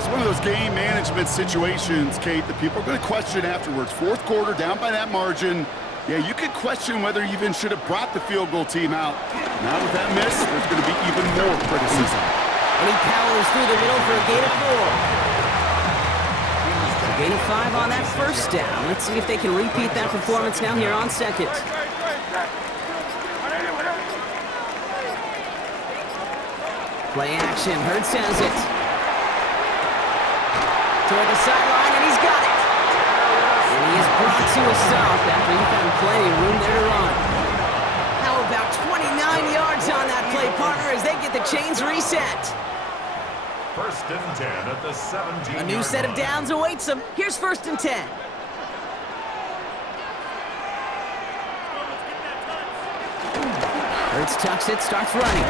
It's one of those game management situations, Kate, that people are going to question afterwards. 4th quarter, down by that margin. Yeah, you could question whether you even should have brought the field goal team out. Now with that miss, there's going to be even more criticism. And he powers through the middle for a gain of 4. A gain of 5 on that 1st down. Let's see if they can repeat that performance now here on 2nd. Play action. Hurts has it. Toward the sideline, and he's got it. And he is brought to a stop after he found plenty of room there to run. How about 29 yards on that play, partner, as they get the chains reset. 1st and 10 at the 17. A new set of downs awaits them. Here's 1st and 10. Hurts tucks it, starts running.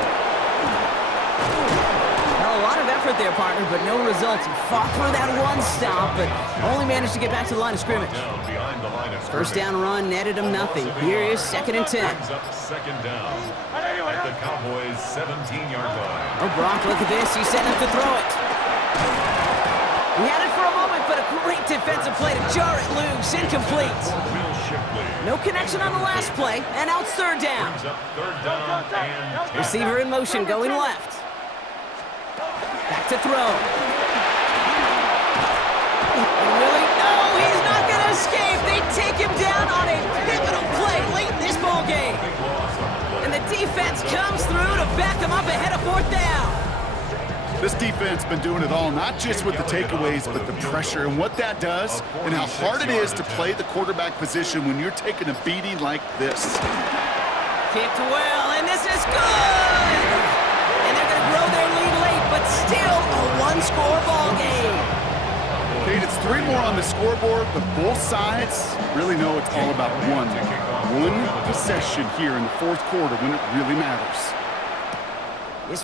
Well, a lot of effort there, partner, but no results. He fought through that one stop, but only managed to get back to the line of scrimmage. 1st down run netted him nothing. Here is 2nd and 10. Brings up 2nd down at the Cowboys' 17-yard line. Oh, Brock, look at this. He's setting up to throw it. He had it for a moment, but a great defensive play to jar it loose. Incomplete. No connection on the last play, and now it's 3rd down. Brings up 3rd down and 10. Receiver in motion, going left. Back to throw. And really, no, he's not going to escape. They take him down on a pivotal play late in this ball game. And the defense comes through to back him up ahead of 4th down. This defense has been doing it all, not just with the takeaways, but the pressure and what that does and how hard it is to play the quarterback position when you're taking a beating like this. Kicked well, and this is good! And they're going to grow their lead late, but still a one-score ball game. Kate, it's 3 more on the scoreboard, but both sides really know it's all about one one possession here in the fourth quarter when it really matters.